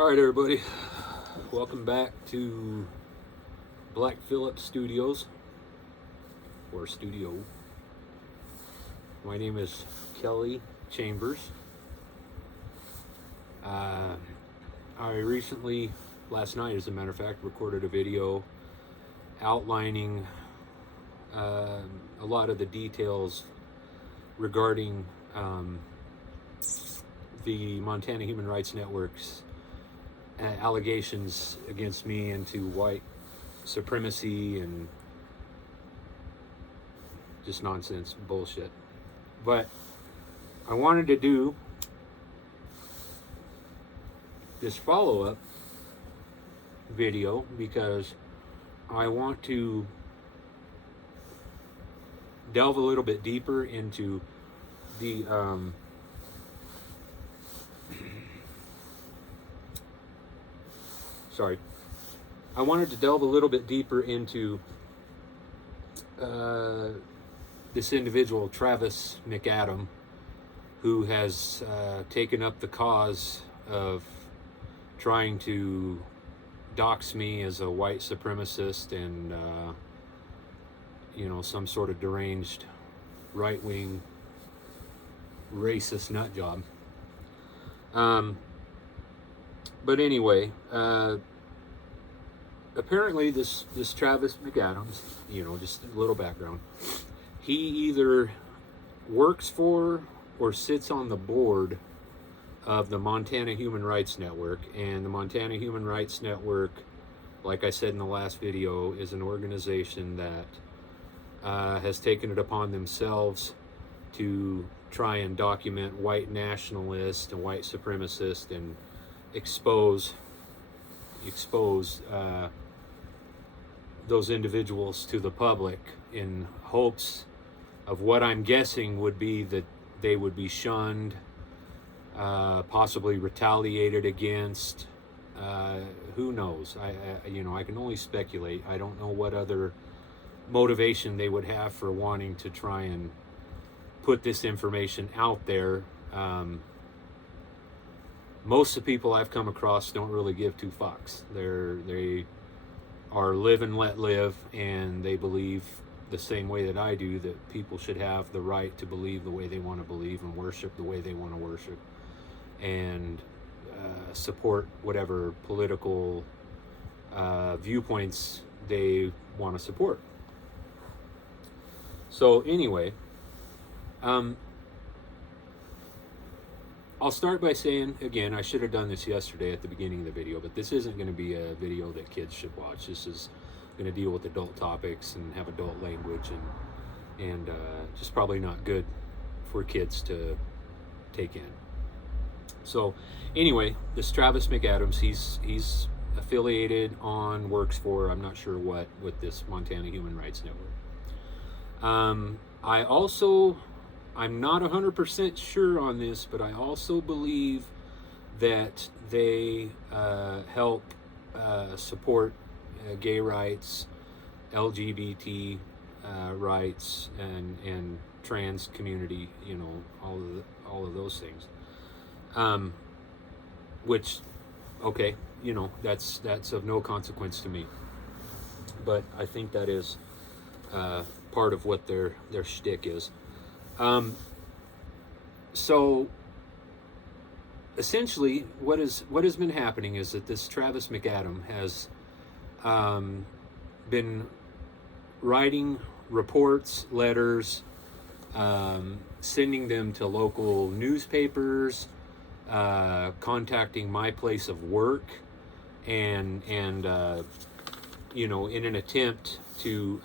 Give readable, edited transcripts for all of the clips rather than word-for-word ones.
All right, everybody. Welcome back to Black Phillip Studios, or Studio. My name is Kelly Chambers. I recently, last night as a matter of fact, recorded a video outlining a lot of the details regarding the Montana Human Rights Network's allegations against me into white supremacy and just nonsense bullshit. But I wanted to do this follow-up video because I want to delve a little bit deeper into the I wanted to delve a little bit deeper into this individual, Travis McAdam, who has taken up the cause of trying to dox me as a white supremacist and, some sort of deranged right-wing racist nut job. But anyway, apparently this Travis McAdams, just a little background, he either works for or sits on the board of the Montana Human Rights Network. And the Montana Human Rights Network, like I said in the last video, is an organization that has taken it upon themselves to try and document white nationalists and white supremacists and expose those individuals to the public in hopes of what I'm guessing would be that they would be shunned, possibly retaliated against. Who knows? I can only speculate. I don't know what other motivation they would have for wanting to try and put this information out there. Most of the people I've come across don't really give two fucks. They are live and let live, and they believe the same way that I do, that people should have the right to believe the way they want to believe and worship the way they want to worship, and support whatever political viewpoints they want to support. So anyway, I'll start by saying, again, I should have done this yesterday at the beginning of the video, but this isn't going to be a video that kids should watch. This is going to deal with adult topics and have adult language, and just probably not good for kids to take in. So anyway, this Travis McAdams, he's affiliated on, works for, I'm not sure what, with this Montana Human Rights Network. I'm not 100% sure on this, but I also believe that they help support gay rights, LGBT rights, and trans community. All of those things. Which, okay, that's of no consequence to me. But I think that is part of what their shtick is. So essentially what has been happening is that this Travis McAdam has been writing reports, letters, sending them to local newspapers, contacting my place of work, and in an attempt to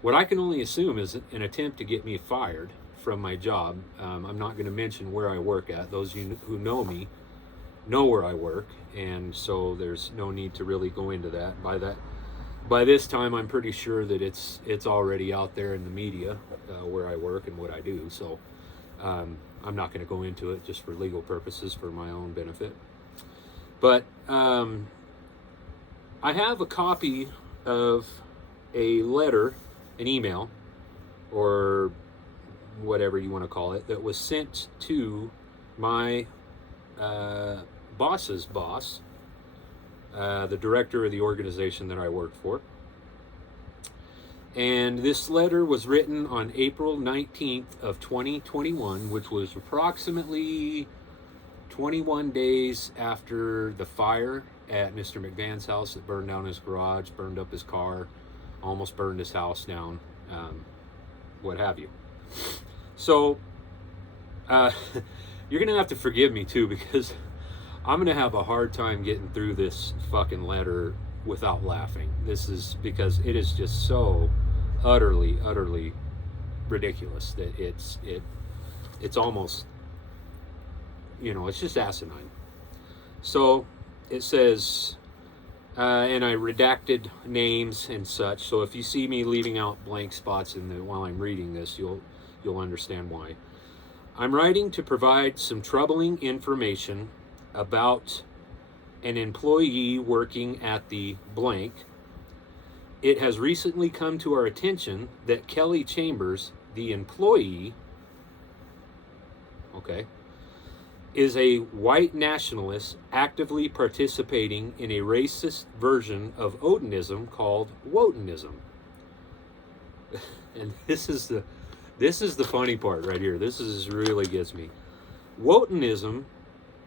what I can only assume is an attempt to get me fired from my job. I'm not going to mention where I work at. Those of you who know me know where I work, and so there's no need to really go into that. By this time, I'm pretty sure that it's already out there in the media where I work and what I do. So I'm not going to go into it just for legal purposes, for my own benefit. But I have a copy of a letter, an email, or whatever you want to call it, that was sent to my boss's boss, the director of the organization that I worked for. And this letter was written on April 19th of 2021, which was approximately 21 days after the fire at Mr. McVan's house that burned down his garage, burned up his car, almost burned his house down, what have you. So, you're going to have to forgive me too, because I'm going to have a hard time getting through this fucking letter without laughing. This is because it is just so utterly ridiculous that it's almost, it's just asinine. So it says, and I redacted names and such, so if you see me leaving out blank spots while I'm reading this, you'll understand why. I'm writing to provide some troubling information about an employee working at the blank. It has recently come to our attention that Kelly Chambers, the employee, is a white nationalist actively participating in a racist version of Odinism called Wotanism. And this is the funny part right here. This really gets me. Wotanism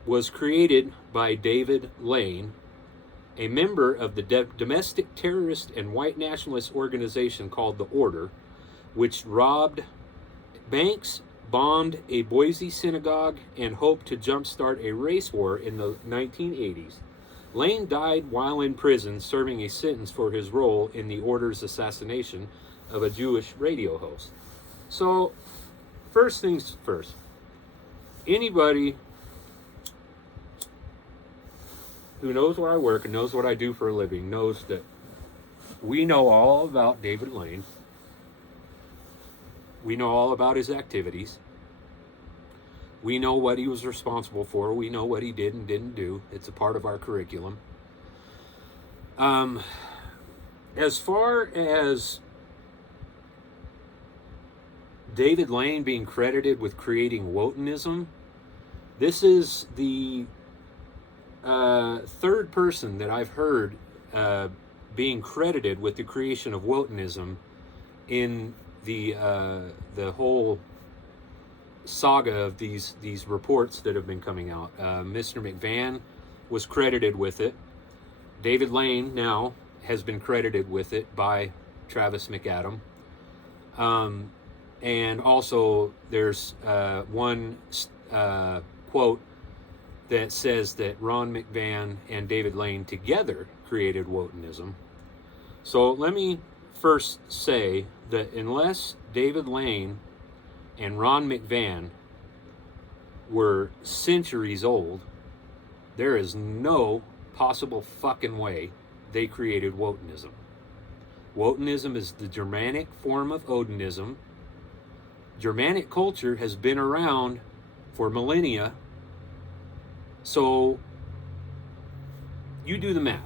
was created by David Lane, a member of the domestic terrorist and white nationalist organization called The Order, which robbed banks, bombed a Boise synagogue, and hoped to jumpstart a race war in the 1980s. Lane died while in prison serving a sentence for his role in the Order's assassination of a Jewish radio host. So, first things first. Anybody who knows where I work and knows what I do for a living knows that we know all about David Lane. We know all about his activities. We know what he was responsible for. We know what he did and didn't do. It's a part of our curriculum. As far as David Lane being credited with creating Wotanism, this is the third person that I've heard being credited with the creation of Wotanism in the whole saga of these reports that have been coming out. Mr. McVan was credited with it. David Lane now has been credited with it by Travis McAdam. And also there's one quote that says that Ron McVan and David Lane together created Wotanism. So let me first say that unless David Lane and Ron McVan were centuries old, there is no possible fucking way they created Wotanism. Wotanism is the Germanic form of Odinism. Germanic culture has been around for millennia. So you do the math.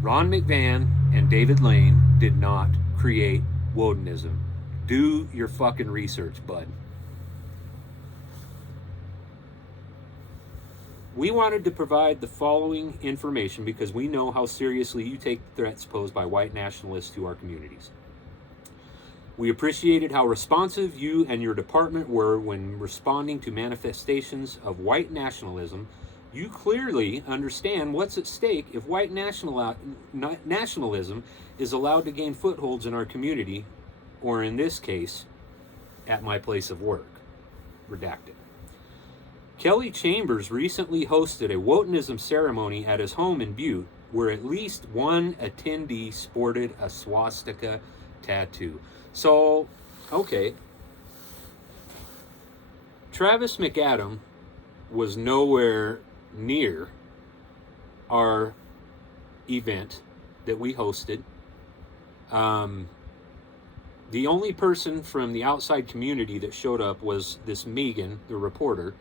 Ron McVan and David Lane did not create Wotanism. Do your fucking research, bud. We wanted to provide the following information because we know how seriously you take the threats posed by white nationalists to our communities. We appreciated how responsive you and your department were when responding to manifestations of white nationalism. You clearly understand what's at stake if white nationalism is allowed to gain footholds in our community, or in this case, at my place of work. Redacted. Kelly Chambers recently hosted a Wotanism ceremony at his home in Butte, where at least one attendee sported a swastika tattoo. So, okay. Travis McAdam was nowhere near our event that we hosted. The only person from the outside community that showed up was this Megan, the reporter,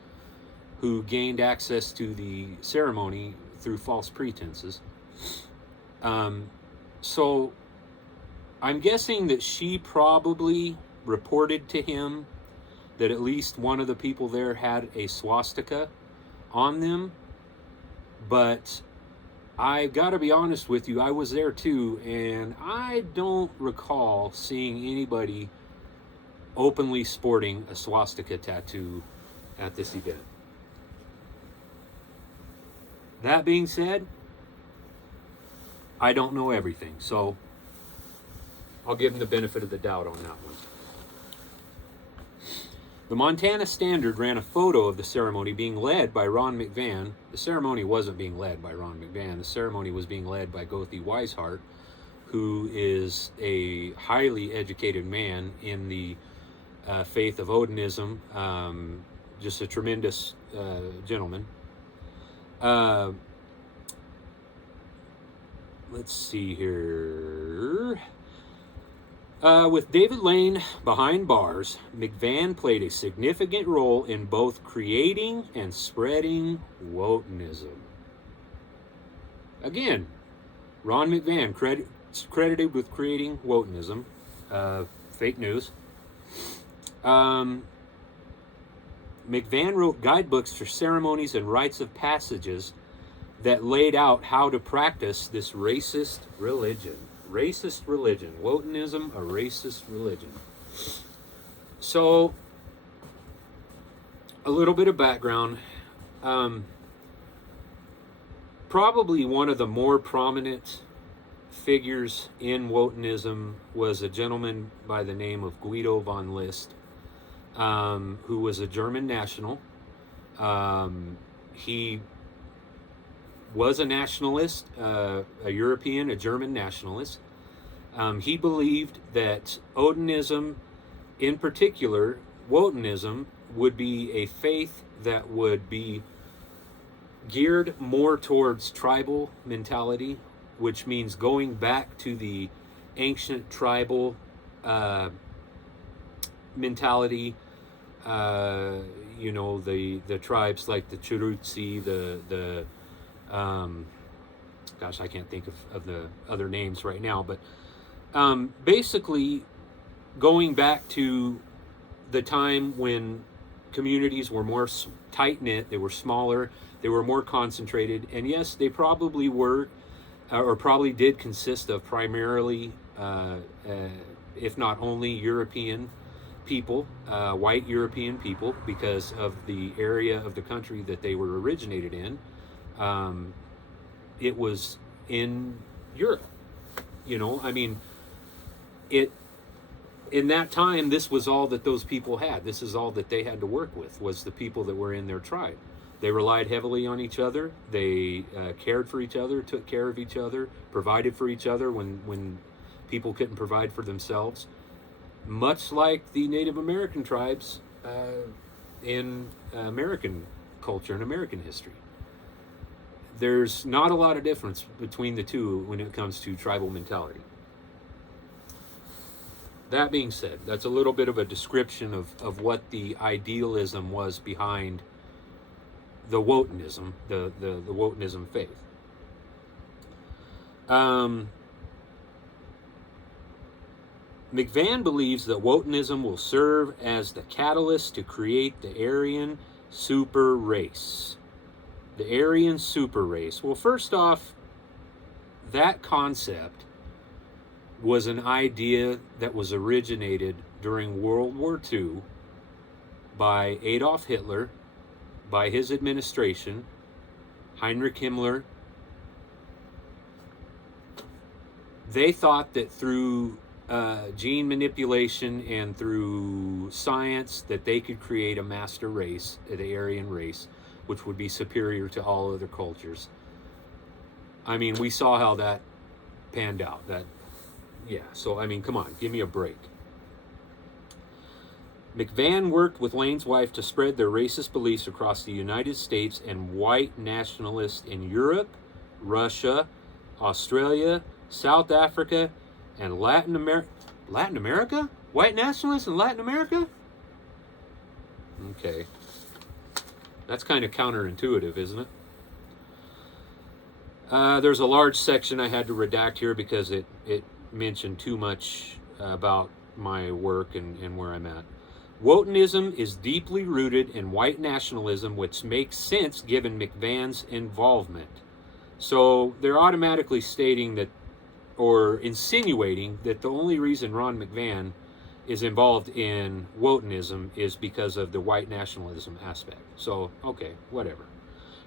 who gained access to the ceremony through false pretenses. So I'm guessing that she probably reported to him that at least one of the people there had a swastika on them, but I gotta be honest with you, I was there too, and I don't recall seeing anybody openly sporting a swastika tattoo at this event. That being said, I don't know everything, so I'll give them the benefit of the doubt on that one. The Montana Standard ran a photo of the ceremony being led by Ron McVan. The ceremony wasn't being led by Ron McVan. The ceremony was being led by Gothi Weishart, who is a highly educated man in the faith of Odinism, just a tremendous gentleman. Let's see here. With David Lane behind bars, McVan played a significant role in both creating and spreading Wotanism. Again, Ron McVan credited with creating Wotanism. Fake news. McVan wrote guidebooks for ceremonies and rites of passages that laid out how to practice this racist religion. Racist religion. Wotanism, a racist religion. So, a little bit of background. Probably one of the more prominent figures in Wotanism was a gentleman by the name of Guido von List, who was a German national. He was a nationalist, a European, a German nationalist. He believed that Odinism, in particular, Wotanism, would be a faith that would be geared more towards tribal mentality, which means going back to the ancient tribal mentality. You know, the tribes like the Churutsi, gosh, I can't think of the other names right now, but basically going back to the time when communities were more tight-knit, they were smaller, they were more concentrated, and yes, they probably were, or probably did consist of primarily, if not only European people, white European people, because of the area of the country that they were originated in. It was in Europe, you know, I mean, in that time, this was all that those people had. This is all that they had to work with, was the people that were in their tribe. They relied heavily on each other. They cared for each other, took care of each other, provided for each other when people couldn't provide for themselves. Much like the Native American tribes in American culture and American history. There's not a lot of difference between the two when it comes to tribal mentality. That being said, that's a little bit of a description of what the idealism was behind the Wotanism, the Wotanism faith. McVan believes that Wotanism will serve as the catalyst to create the Aryan super race. The Aryan super race. Well, first off, that concept was an idea that was originated during World War II by Adolf Hitler, by his administration, Heinrich Himmler. They thought that through gene manipulation and through science that they could create a master race, the Aryan race, which would be superior to all other cultures. I mean, we saw how that panned out. So I mean, come on, give me a break. McVan worked with Lane's wife to spread their racist beliefs across the United States and white nationalists in Europe, Russia, Australia, South Africa, and Latin America. Latin America? White nationalists in Latin America? Okay. That's kind of counterintuitive, isn't it? There's a large section I had to redact here because it mentioned too much about my work and where I'm at. Wotanism is deeply rooted in white nationalism, which makes sense given McVan's involvement. So they're automatically stating that, or insinuating that the only reason Ron McVan is involved in Wotanism is because of the white nationalism aspect. So, okay, whatever.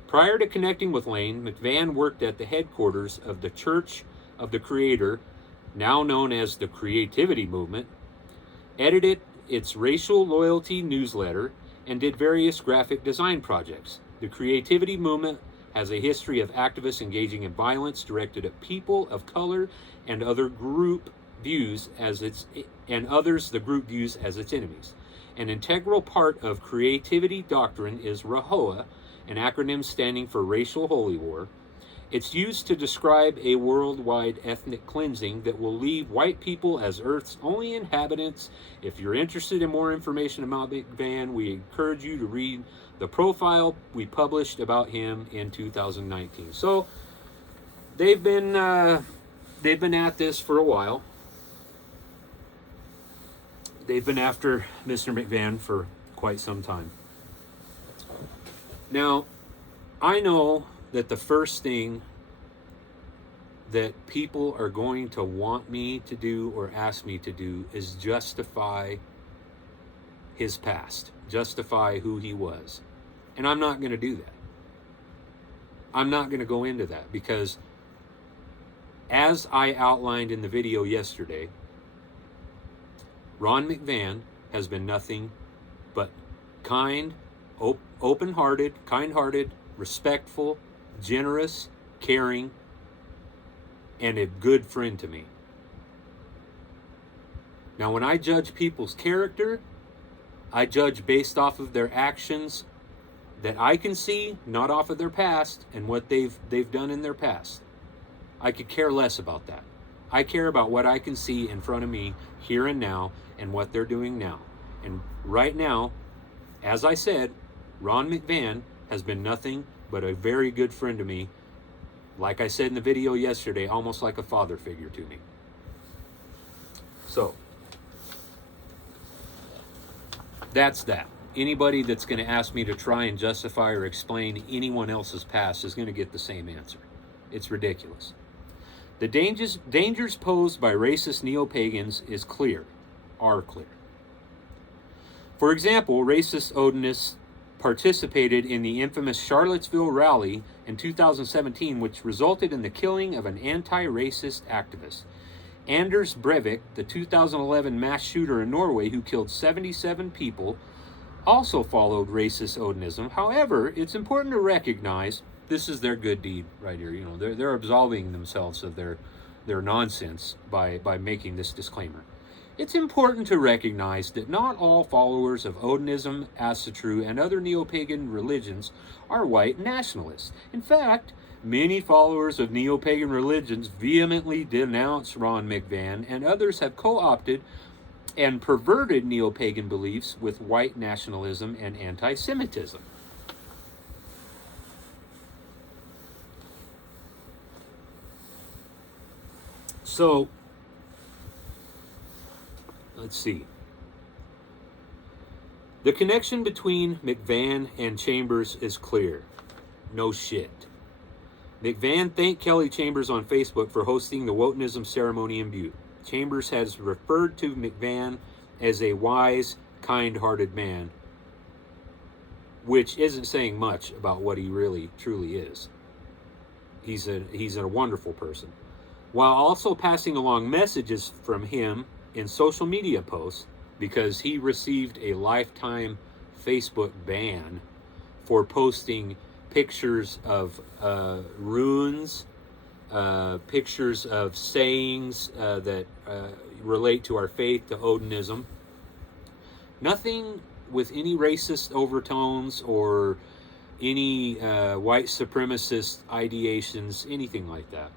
Prior to connecting with Lane, McVan worked at the headquarters of the Church of the Creator, now known as the Creativity Movement, edited its racial loyalty newsletter, and did various graphic design projects. The Creativity Movement has a history of activists engaging in violence directed at people of color and other group views as its the group views as its enemies. An integral part of creativity doctrine is RAHOA, an acronym standing for Racial Holy War. It's used to describe a worldwide ethnic cleansing that will leave white people as Earth's only inhabitants. If you're interested in more information about McVan, we encourage you to read the profile we published about him in 2019. So they've been at this for a while. They've been after Mr. McVan for quite some time. Now, I know that the first thing that people are going to want me to do or ask me to do is justify his past, justify who he was. And I'm not going to do that. I'm not going to go into that because, as I outlined in the video yesterday, Ron McVan has been nothing but kind, open-hearted, kind-hearted, respectful, generous, caring, and a good friend to me. Now, when I judge people's character, I judge based off of their actions that I can see, not off of their past and what they've done in their past. I could care less about that. I care about what I can see in front of me here and now and what they're doing now. And right now, as I said, Ron McVan has been nothing but a very good friend to me. Like I said in the video yesterday, almost like a father figure to me. So, that's that. Anybody that's going to ask me to try and justify or explain anyone else's past is going to get the same answer. It's ridiculous. The dangers posed by racist neo-pagans are clear. For example, racist Odinists participated in the infamous Charlottesville rally in 2017, which resulted in the killing of an anti-racist activist. Anders Breivik, the 2011 mass shooter in Norway who killed 77 people, also followed racist Odinism. However, it's important to recognize this is their good deed right here. You know, they're absolving themselves of their nonsense by making this disclaimer. It's important to recognize that not all followers of Odinism, Asatru, and other neo-pagan religions are white nationalists. In fact, many followers of neo-pagan religions vehemently denounce Ron McVan, and others have co-opted and perverted neo-pagan beliefs with white nationalism and anti-Semitism. So, let's see. The connection between McVan and Chambers is clear. No shit. McVan thanked Kelly Chambers on Facebook for hosting the Wotanism ceremony in Butte. Chambers has referred to McVan as a wise, kind-hearted man, which isn't saying much about what he really, truly is. He's a wonderful person. While also passing along messages from him in social media posts, because he received a lifetime Facebook ban for posting pictures of runes, pictures of sayings that relate to our faith, to Odinism. Nothing with any racist overtones or any white supremacist ideations, anything like that.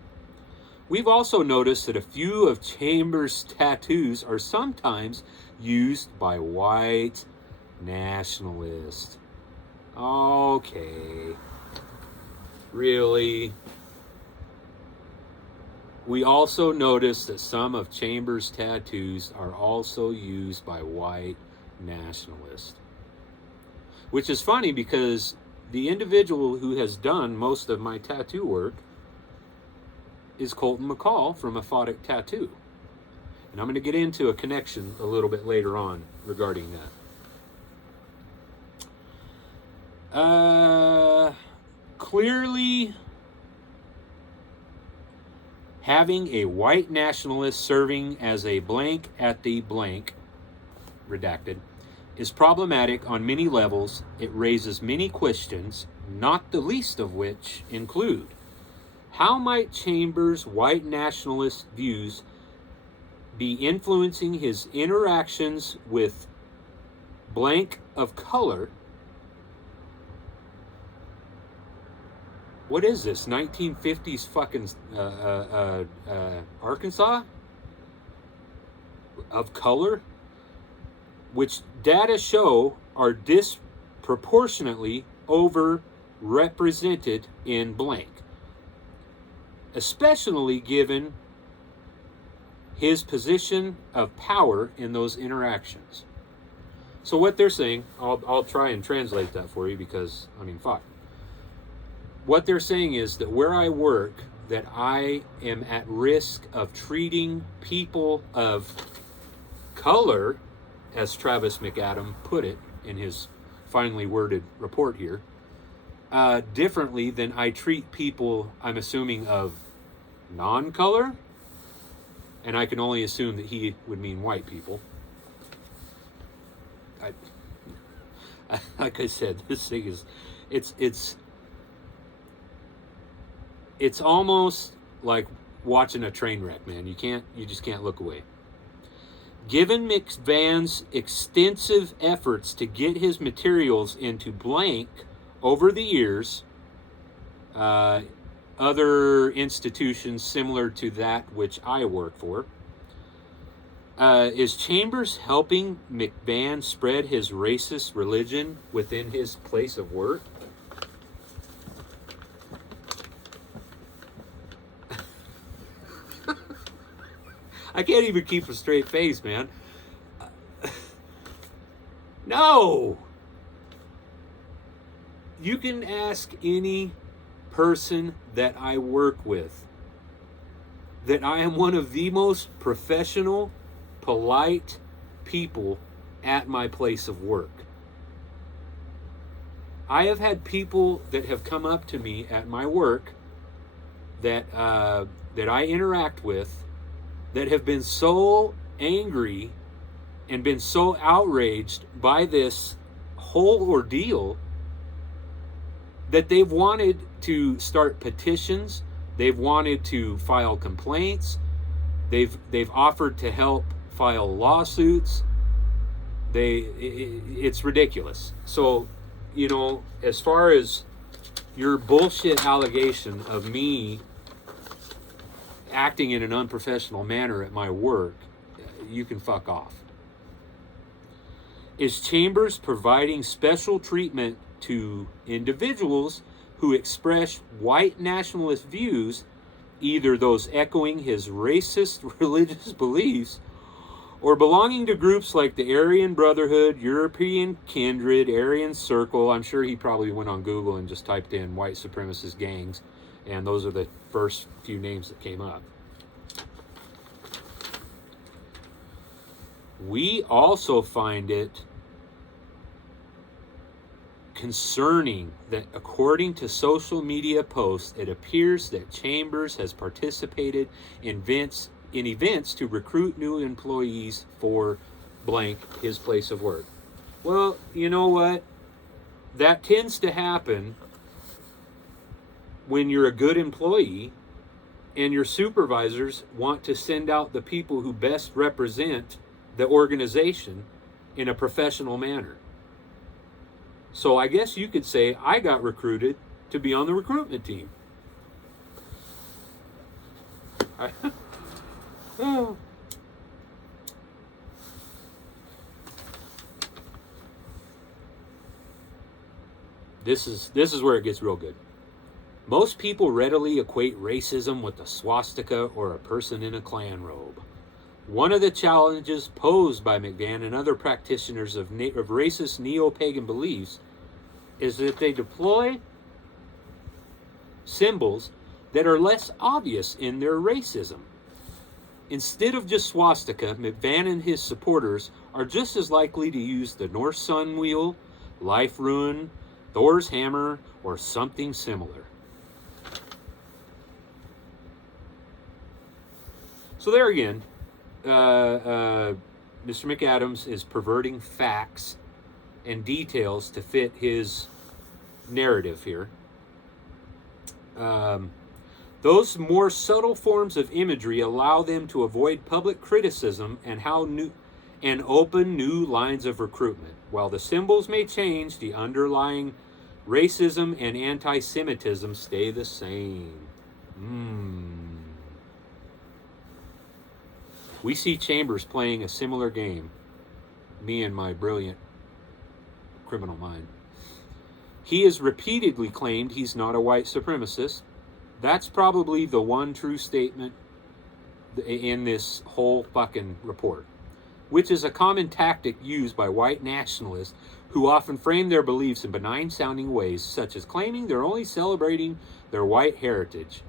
We've also noticed that a few of Chambers' tattoos are sometimes used by white nationalists. Okay. Really? We also noticed that some of Chambers' tattoos are also used by white nationalist. Which is funny because the individual who has done most of my tattoo work is Colton McCall from Aphotic Tattoo. And I'm going to get into a connection a little bit later on regarding that. Clearly, having a white nationalist serving as a blank at the blank, redacted, is problematic on many levels. It raises many questions, not the least of which include: how might Chambers' white nationalist views be influencing his interactions with blank of color? What is this, 1950s fucking Arkansas? Of color? Which data show are disproportionately overrepresented in blank. Especially given his position of power in those interactions. So what they're saying, I'll try and translate that for you because, I mean, fuck. What they're saying is that where I work, that I am at risk of treating people of color, as Travis McAdam put it in his finely worded report here, differently than I treat people, I'm assuming, of non-color. And I can only assume that he would mean white people. Like I said, this thing is, it's almost like watching a train wreck, man. You just can't look away. Given McVan's extensive efforts to get his materials into blank over the years, other institutions similar to that which I work for, is Chambers helping McVan spread his racist religion within his place of work? I can't even keep a straight face, man. No! You can ask any person that I work with that I am one of the most professional, polite people at my place of work. I have had people that have come up to me at my work that I interact with that have been so angry and been so outraged by this whole ordeal that they've wanted to start petitions, they've wanted to file complaints, they've offered to help file lawsuits. It's ridiculous. So, you know, as far as your bullshit allegation of me acting in an unprofessional manner at my work, you can fuck off. Is Chambers providing special treatment to individuals who express white nationalist views, either those echoing his racist religious beliefs or belonging to groups like the Aryan Brotherhood, European Kindred, Aryan Circle? I'm sure he probably went on Google and just typed in white supremacist gangs, and those are the first few names that came up. We also find it concerning that, according to social media posts, it appears that Chambers has participated in events to recruit new employees for blank, his place of work. Well, you know what? That tends to happen when you're a good employee and your supervisors want to send out the people who best represent the organization in a professional manner. So I guess you could say I got recruited to be on the recruitment team. This is where it gets real good. Most people readily equate racism with a swastika or a person in a Klan robe. One of the challenges posed by McVan and other practitioners of racist neo-pagan beliefs is that they deploy symbols that are less obvious in their racism. Instead of just swastika, McVan and his supporters are just as likely to use the Norse sun wheel, life rune, Thor's hammer, or something similar. So there again, Mr. McAdams is perverting facts and details to fit his narrative here. Those more subtle forms of imagery allow them to avoid public criticism and open new lines of recruitment. While the symbols may change, the underlying racism and anti-Semitism stay the same. We see Chambers playing a similar game. Me and my brilliant criminal mind. He has repeatedly claimed he's not a white supremacist. That's probably the one true statement in this whole fucking report, which is a common tactic used by white nationalists who often frame their beliefs in benign-sounding ways, such as claiming they're only celebrating their white heritage.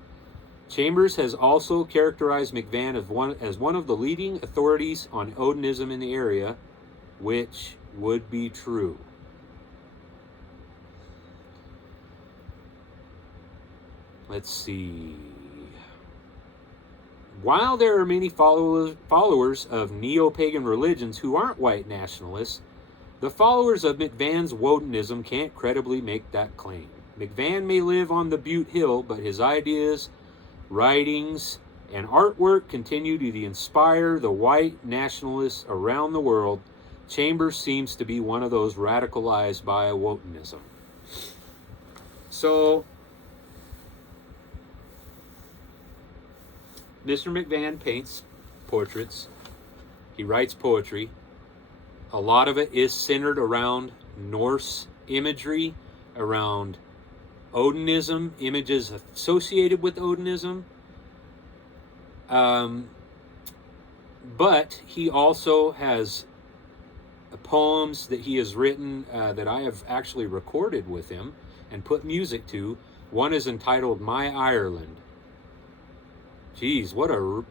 Chambers has also characterized McVan as one of the leading authorities on Odinism in the area, which would be true. Let's see. While there are many followers of neo-pagan religions who aren't white nationalists, the followers of McVan's Wodenism can't credibly make that claim. McVan may live on the Butte Hill, but his ideas, writings, and artwork continue to inspire the white nationalists around the world. Chambers seems to be one of those radicalized by Wodenism. So, Mr. McVan paints portraits. He writes poetry. A lot of it is centered around Norse imagery, around Odinism, images associated with Odinism. But he also has poems that he has written that I have actually recorded with him and put music to. One is entitled "My Ireland." Geez, what a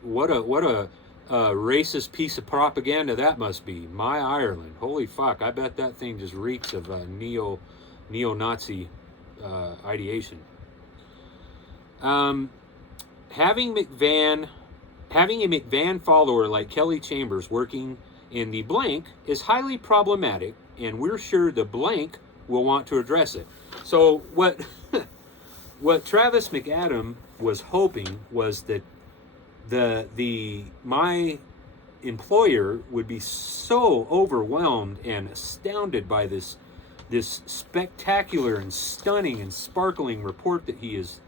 racist piece of propaganda that must be. My Ireland. Holy fuck, I bet that thing just reeks of neo-Nazi ideation. Having a McVan follower like Kelly Chambers working in the blank is highly problematic, and we're sure the blank will want to address it. So what Travis McAdam was hoping was that my employer would be so overwhelmed and astounded by this spectacular and stunning and sparkling report that he has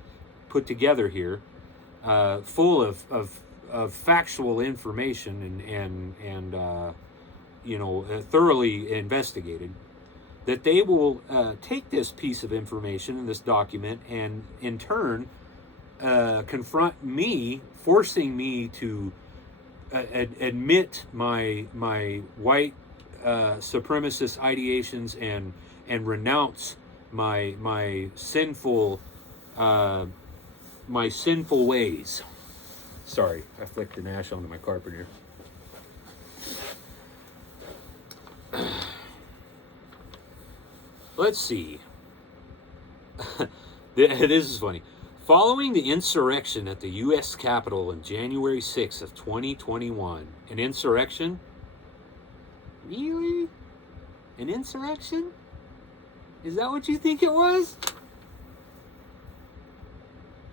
put together here, full of factual information and thoroughly investigated, that they will take this piece of information in this document and in turn confront me, forcing me to admit my white supremacist ideations and renounce my sinful ways. Sorry, I flicked an ash onto my carpet here. Let's see. This is funny. Following the insurrection at the U.S. Capitol on January 6th of 2021, an insurrection? Really? An insurrection? Is that what you think it was?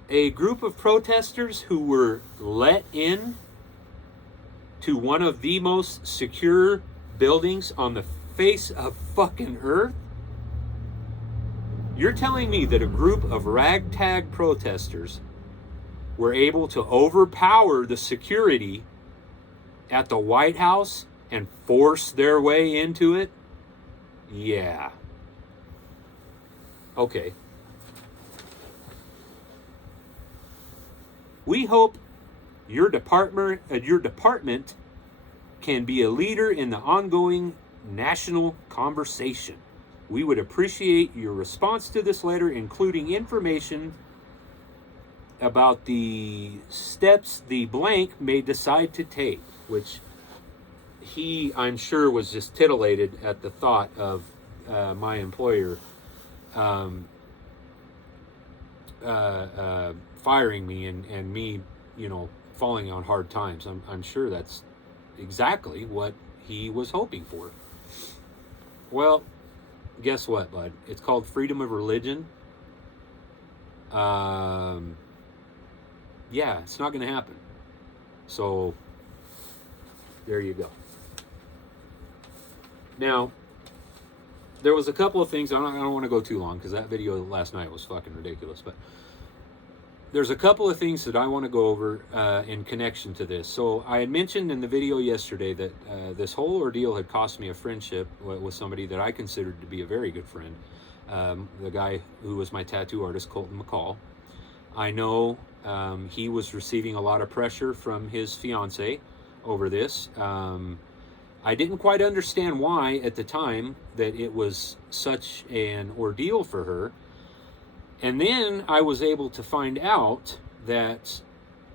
A group of protesters who were let in to one of the most secure buildings on the face of fucking earth? You're telling me that a group of ragtag protesters were able to overpower the security at the White House and force their way into it? Yeah. Okay. We hope your department can be a leader in the ongoing national conversation. We would appreciate your response to this letter, including information about the steps the blank may decide to take, which he, I'm sure, was just titillated at the thought of my employer firing me and me, falling on hard times. I'm sure that's exactly what he was hoping for. Well, guess what, bud? It's called freedom of religion. Yeah, it's not going to happen. So, there you go. Now, there was a couple of things. I don't want to go too long because that video last night was fucking ridiculous. But there's a couple of things that I want to go over in connection to this. So I had mentioned in the video yesterday that this whole ordeal had cost me a friendship with somebody that I considered to be a very good friend. The guy who was my tattoo artist, Colton McCall. I know he was receiving a lot of pressure from his fiance over this. I didn't quite understand why at the time that it was such an ordeal for her. And then I was able to find out that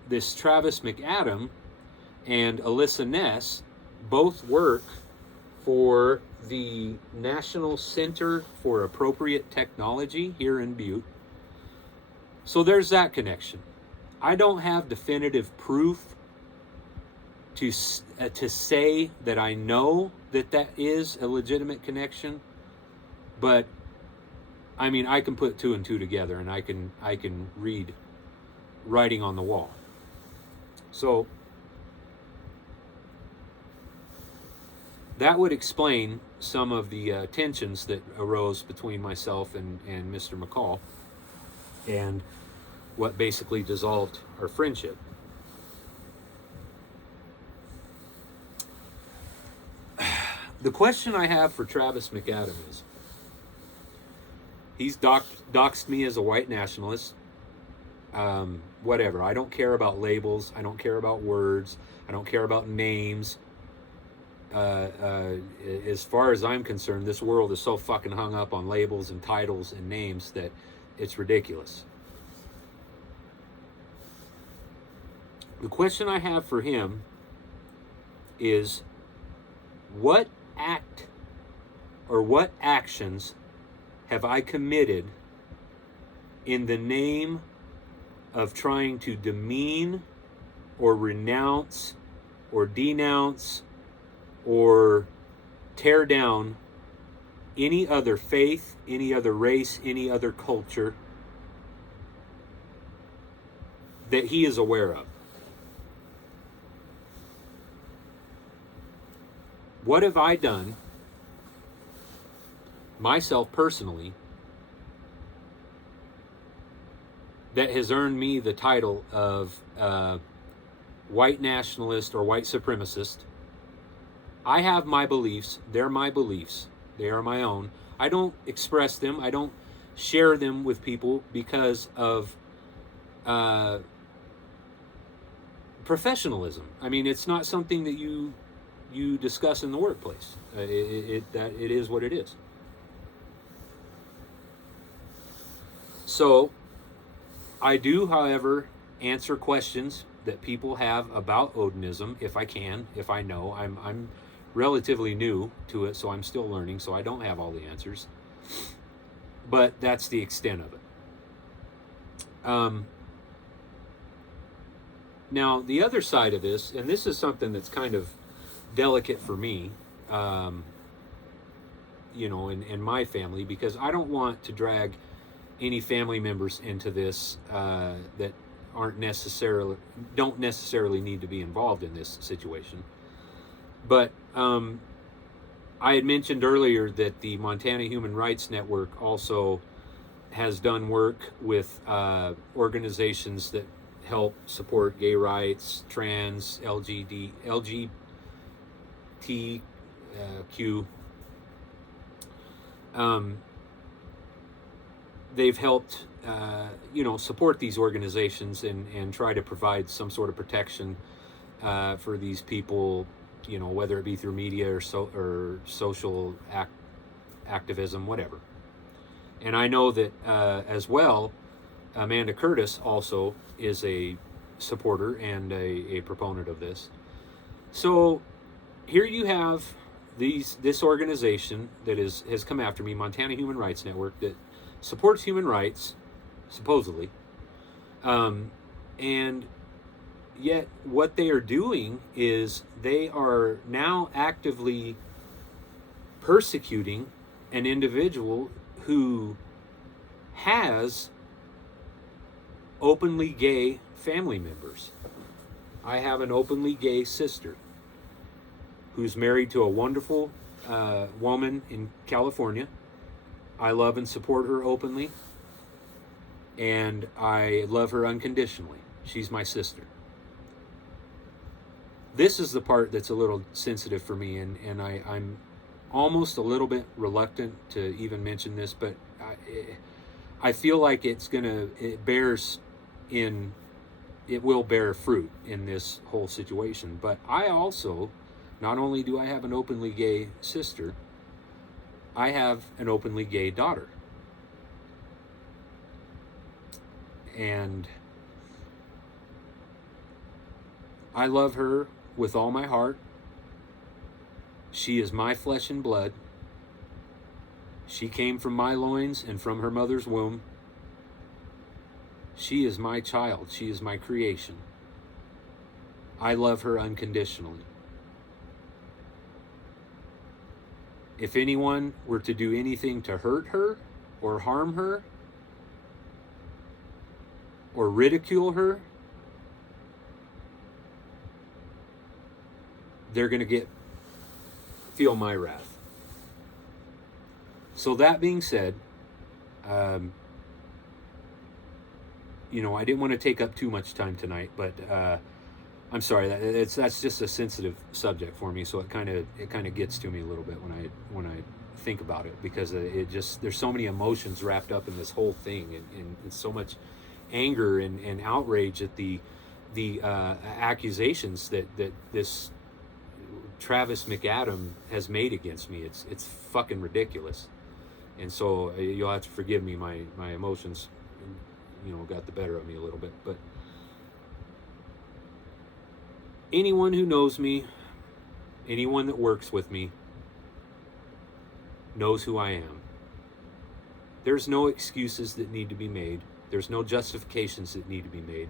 this Travis McAdam and Alyssa Ness both work for the National Center for Appropriate Technology here in Butte. So there's that connection. I don't have definitive proof to say that I know that is a legitimate connection, but I mean, I can put two and two together, and I can read writing on the wall. So that would explain some of the tensions that arose between myself and Mr. McCall, and what basically dissolved our friendship. The question I have for Travis McAdam is, he's doxed me as a white nationalist. Whatever. I don't care about labels. I don't care about words. I don't care about names. As far as I'm concerned, this world is so fucking hung up on labels and titles and names that it's ridiculous. The question I have for him is, what act or what actions have I committed in the name of trying to demean or renounce or denounce or tear down any other faith, any other race, any other culture that he is aware of? What have I done, myself personally, that has earned me the title of white nationalist or white supremacist? I have my beliefs. They're my beliefs. They are my own. I don't express them. I don't share them with people because of professionalism. I mean, it's not something that you discuss in the workplace. It is what it is. So I do, however, answer questions that people have about Odinism if I can, if I know. I'm relatively new to it, so I'm still learning, so I don't have all the answers. But that's the extent of it. Now, the other side of this, and this is something that's kind of delicate for me, in my family, because I don't want to drag any family members into this that don't necessarily need to be involved in this situation. But I had mentioned earlier that the Montana Human Rights Network also has done work with organizations that help support gay rights, trans, LGBTQ. They've helped, support these organizations and try to provide some sort of protection for these people you know, whether it be through media or social activism, whatever. And I know that as well, Amanda Curtis also is a supporter and a proponent of this. So here you have this organization that has come after me, Montana Human Rights Network, that supports human rights, supposedly, and yet what they are doing is they are now actively persecuting an individual who has openly gay family members. I have an openly gay sister who's married to a wonderful woman in California. I love and support her openly, and I love her unconditionally. She's my sister. This is the part that's a little sensitive for me, and I'm almost a little bit reluctant to even mention this, but I feel like it will bear fruit in this whole situation. But I also, not only do I have an openly gay sister, I have an openly gay daughter. And I love her with all my heart. She is my flesh and blood. She came from my loins and from her mother's womb. She is my child. She is my creation. I love her unconditionally. If anyone were to do anything to hurt her or harm her or ridicule her, they're going to feel my wrath. So that being said, you know, I didn't want to take up too much time tonight, but I'm sorry, that's just a sensitive subject for me, so it kind of gets to me a little bit when I think about it, because there's so many emotions wrapped up in this whole thing, and so much anger and outrage at the accusations that this Travis McAdam has made against me. It's fucking ridiculous. And so you'll have to forgive me, my emotions, you know, got the better of me a little bit. But anyone who knows me, anyone that works with me, knows who I am. There's no excuses that need to be made. There's no justifications that need to be made.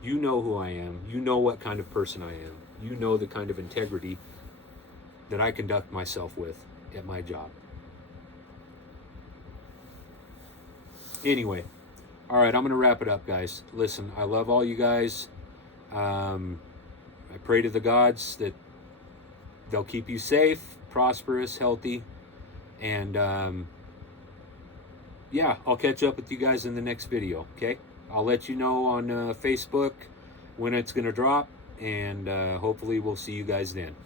You know who I am. You know what kind of person I am. You know the kind of integrity that I conduct myself with at my job. Anyway, all right, I'm going to wrap it up, guys. Listen, I love all you guys. I pray to the gods that they'll keep you safe, prosperous, healthy, and yeah, I'll catch up with you guys in the next video, okay? I'll let you know on Facebook when it's going to drop, and hopefully we'll see you guys then.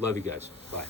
Love you guys. Bye.